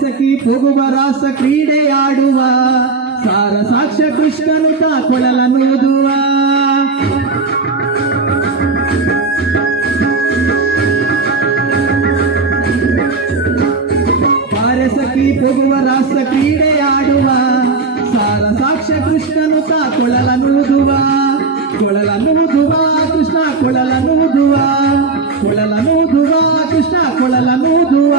ಸಖಿ ಹೋಗುವ ರಾಸ ಕ್ರೀಡೆಯಾಡುವ ಸಾರ ಸಾಕ್ಷ್ಯ ಕೃಷ್ಣನು ಕೊಳಲನೂದುವ ಸಖಿ ಹೋಗುವ ರಾಸ ಕ್ರೀಡೆಯಾಡುವ ಸಾರ ಸಾಕ್ಷ್ಯ ಕೃಷ್ಣನು ಕೊಳಲನೂದುವ ಕೊಳಲನೂದುವ ಕೃಷ್ಣ ಕೊಳಲನೂದುವ ಕೊಳಲನೂದುವ ಕೃಷ್ಣ ಕೊಳಲನೂದುವ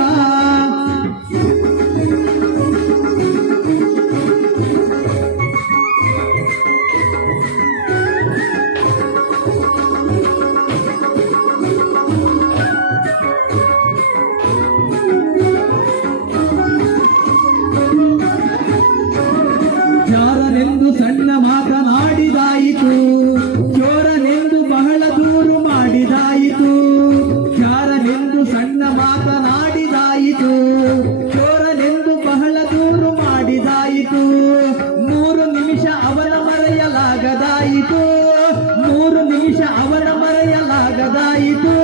ಜಾರನೆಂದು ಸಣ್ಣ ಮಾತನಾಡಿದಾಯಿತು ಚೋರನೆಂದು ಬಹಳ ದೂರು ಮಾಡಿದಾಯಿತು ಜಾರನೆಂದು ಸಣ್ಣ ಮಾತನಾಡಿದಾಯಿತು ಚೋರನೆಂದು ಬಹಳ ದೂರು ಮಾಡಿದಾಯಿತು 3 ನಿಮಿಷ ಅವನ ಮರೆಯಲಾಗದಾಯಿತು 3 ನಿಮಿಷ ಅವನ ಮರೆಯಲಾಗದಾಯಿತು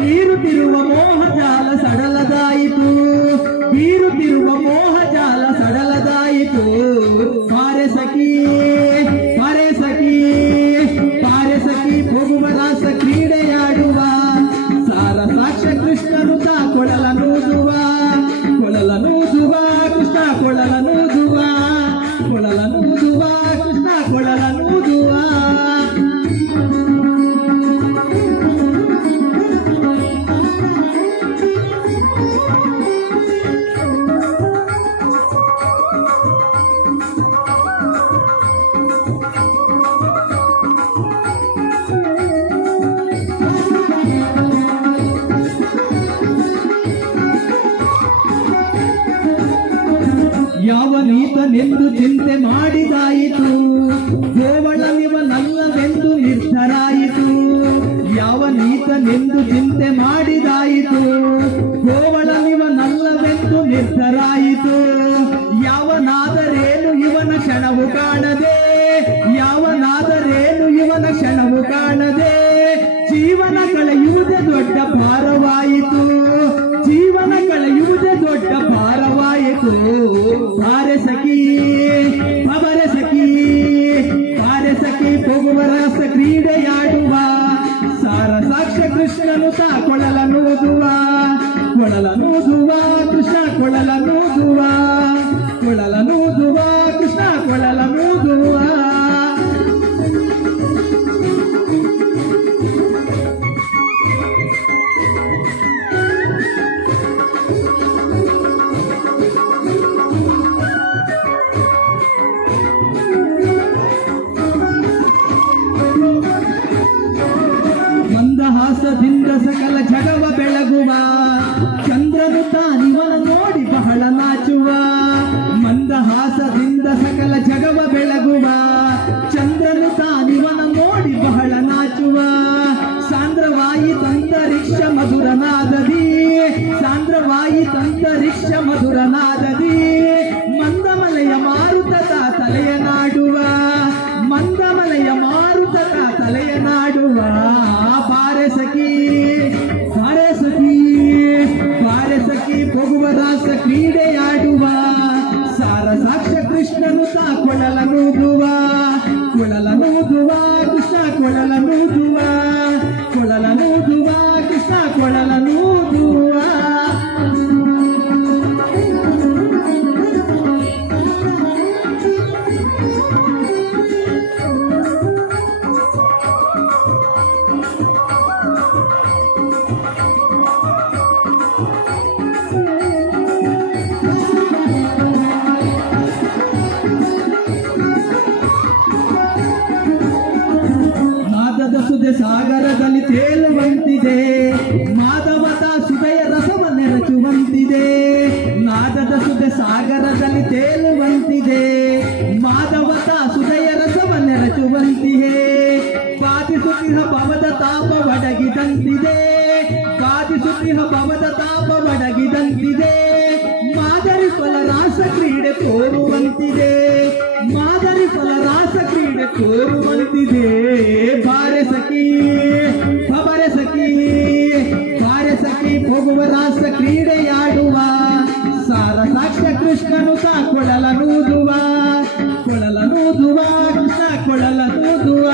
ಬೀರುತ್ತಿರುವ ಮೋಹಜಾಲ ಸಡಲದಾಯಿತು ಬೀರುತ್ತಿರುವ ಮೋಹಜಾಲ ಸಡಲದಾಯಿತು ಪಾರೆ ಸಖಿ ಹೋಗುವ ರಾಸ ಕ್ರೀಡೆಯಾಡುವ ಸಾರ ಸಾಕ್ಷ್ಯ ಕೃಷ್ಣನು ಕೊಳಲನೂದುವ ಕೊಳಲನೂದುವ ಕೃಷ್ಣ ಕೊಳಲನೂದುವ ಕೊಳಲನೂದುವ ಕೃಷ್ಣ ಕೊಳಲನೂದುವ ಯಾವನೀತನೆಂದು ಚಿಂತೆ ಮಾಡಿದಾಯಿತು ಗೋವಳನಿವನಲ್ಲವೆಂದು ನಿರ್ಧರಾಯಿತು ಯಾವನೀತನೆಂದು ಚಿಂತೆ ಮಾಡಿದಾಯಿತು ಗೋವಳನಿವನಲ್ಲವೆಂದು ನಿರ್ಧರಾಯಿತು ಯಾವನಾದರೇನು ಇವನ ಕ್ಷಣವು ಕಾಣದೆ ಯಾವನಾದರೇನು ಇವನ ಕ್ಷಣವು ಕಾಣದೆ ಜೀವನ ಕಳೆಯುವುದೇ ದೊಡ್ಡ ಭಾರವಾಯಿತು ಜೀವನ ಕಳೆಯುವುದೇ ದೊಡ್ಡ ಭಾರವಾಯಿತು ಪಾರೆ ಸಖಿ ಹೋಗುವ ರಾಸ ಕ್ರೀಡೆಯಾಡುವ ಸಾರ ಸಾಕ್ಷ್ಯ ಕೃಷ್ಣನು ಕೊಳಲನೂದುವ ಕೊಳಲನೂದುವ ಕೃಷ್ಣ ಕೊಳಲನೂದುವ ಕೊಳಲನೂದುವ ಕೃಷ್ಣ ಕೊಳಲನೂದುವ ಮಂದಹಾಸದಿಂದ ಸಕಲ ಜಗವ ಬೆಳಗುವ ಚಂದ್ರನು ತಾನಿವನ ನೋಡಿ ಬಹಳ ನಾಚುವ ಮಂದಹಾಸದಿಂದ ಸಕಲ ಜಗವ ಬೆಳಗುವ ಚಂದ್ರನು ತಾನಿವನ ನೋಡಿ ಬಹಳ ನಾಚುವ ಸಾಂದ್ರವಾಯಿತಂತರಿಕ್ಷ ಮಧುರನಾದದಿ ಸಾಂದ್ರವಾಯಿತಂತರಿಕ್ಷ ಮಧುರನಾದದಿ ಮಂದಮಲೆಯ ಮಾರುತದ ತಲೆಯ ನಾಡುವ ಮಂದಮಲೆಯ ಮಾರುತದ ತಲೆಯ ನಾಡುವ ಪಾರೆ ಸಖಿ ಹೋಗುವ ರಾಸ ಕ್ರೀಡೆಯಾಡುವ ಸಾರ ಸಾಕ್ಷ್ಯ ಕೃಷ್ಣನು ಕೊಳಲನೂದುವ ಕೊಳಲನೂದುವ ಕೃಷ್ಣ ಕೊಳಲನೂದುವ ಕೊಳಲನೂದುವ ಕೃಷ್ಣ ಕೊಳಲನೂದುವ ಸುದೆ ಸಾಗರದಲ್ಲಿ ತೇಲುವಂತಿದೆ ಮಾಧವದ ಸುದಯ ರಸವ ನೆರಚುವಂತಿದೆ ನಾದದ ಸುದೆ ಸಾಗರದಲ್ಲಿ ತೇಲುವಂತಿದೆ ಮಾಧವದ ಸುದಯ ರಸವ ಕಾದಿದಂತಿದೆ ಕಾದಿಸುತ್ತಿಹ ಭವದ ತಾಪ ಒಡಗಿದಂತಿದೆ ಮಾದರಿ ಫಲರಾಸ ಕ್ರೀಡೆ ತೋರುವಂತಿದೆ ಮಾದರಿ ಫಲರಾಸ ಕ್ರೀಡೆ ತೋರುವಂತಿದೆ ಬಾರೆ ಸಖಿ ಖಬರೆ ಸಖಿ ಬಾರೆ ಸಖಿ ಹೋಗುವ ರಾಸ ಕ್ರೀಡೆಯಾಡುವ ಸಾರ ಸಾಕ್ಷ್ಯ ಕೃಷ್ಣನು ತಾ ಕೊಳಲನೂದುವ ಕೃಷ್ಣ ಕೊಳಲನೂದುವ